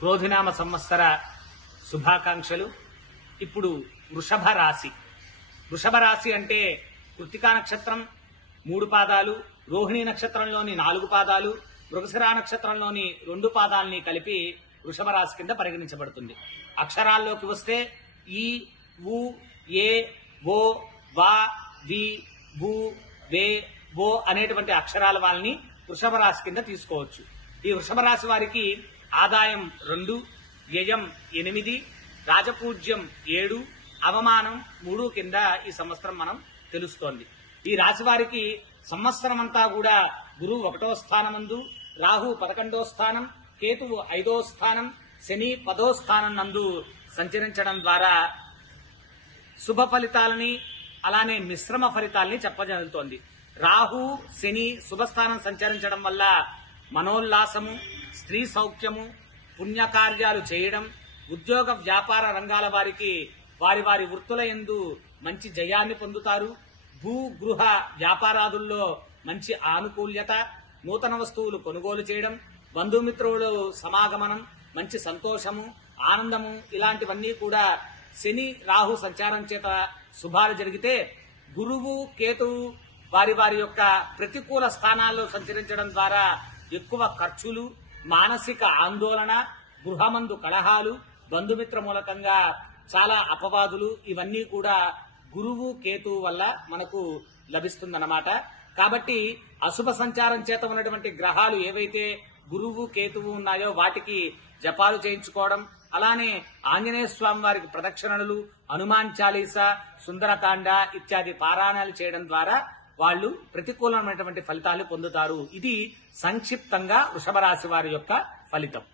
క్రోధినామ సంవత్సర శుభాకాంక్షలు. ఇప్పుడు వృషభ రాశి. వృషభ రాశి అంటే కృత్తికా నక్షత్రం 3 పాదాలు, రోహిణి నక్షత్రంలోని 4 పాదాలు, మృగశిర నక్షత్రంలోని 2 పాదాలని కలిపి వృషభ రాశి కింద పరిగణించబడుతుంది. అక్షరాల్లోకి వస్తే ఈ, ఊ, ఏ, ఓ, వా, వి, భూ, వే, ఓ అనేటువంటి అక్షరాల వాళ్ళని వృషభ రాశి కింద తీసుకోవచ్చు. ఈ వృషభ రాశి వారికి ఆదాయం 2, వ్యయం 8, రాజపూజ్యం 7, అవమానం 3 కింద ఈ సంవత్సరం మనం తెలుస్తోంది. ఈ రాశి వారికి సంవత్సరం అంతా కూడా గురువు 1వ స్థానమందు, రాహు 11వ స్థానం, కేతువు 5వ స్థానం, శని 10వ స్థానం నందు సంచరించడం ద్వారా శుభ ఫలితాలని అలానే మిశ్రమ ఫలితాలని చెప్పజరుగుతోంది. రాహు శని శుభస్థానం సంచరించడం వల్ల మనోల్లాసము, స్త్రీ సౌఖ్యము, పుణ్యకార్యాలు చేయడం, ఉద్యోగ వ్యాపార రంగాల వారికి వారి వారి వృత్తుల యందు మంచి జయాన్ని పొందుతారు. భూ గృహ వ్యాపారాదుల్లో మంచి ఆనుకూల్యత, నూతన వస్తువులు కొనుగోలు చేయడం, బంధుమిత్రులు సమాగమనం, మంచి సంతోషము, ఆనందము ఇలాంటివన్నీ కూడా శని రాహు సంచారం చేత శుభాలు జరిగితే, గురువు కేతువు వారి వారి యొక్క ప్రతికూల స్థానాల్లో సంచరించడం ద్వారా ఎక్కువ ఖర్చులు, మానసిక ఆందోళన, గృహమందు కలహాలు, బంధుమిత్ర మూలకంగా చాలా అపవాదులు ఇవన్నీ కూడా గురువు కేతువు వల్ల మనకు లభిస్తుందన్నమాట. కాబట్టి అశుభ సంచారం చేత ఉన్నటువంటి గ్రహాలు ఏవైతే గురువు కేతువు ఉన్నాయో వాటికి జపాలు చేయించుకోవడం, అలానే ఆంజనేయ స్వామి వారికి ప్రదక్షిణలు, హనుమాన్ చాలీసా, సుందరకాండ ఇత్యాది పారాయణాలు చేయడం ద్వారా వాళ్ళు ప్రతికూలమైనటువంటి ఫలితాలు పొందుతారు. ఇది సంక్షిప్తంగా వృషభ రాశి వారి యొక్క ఫలితం.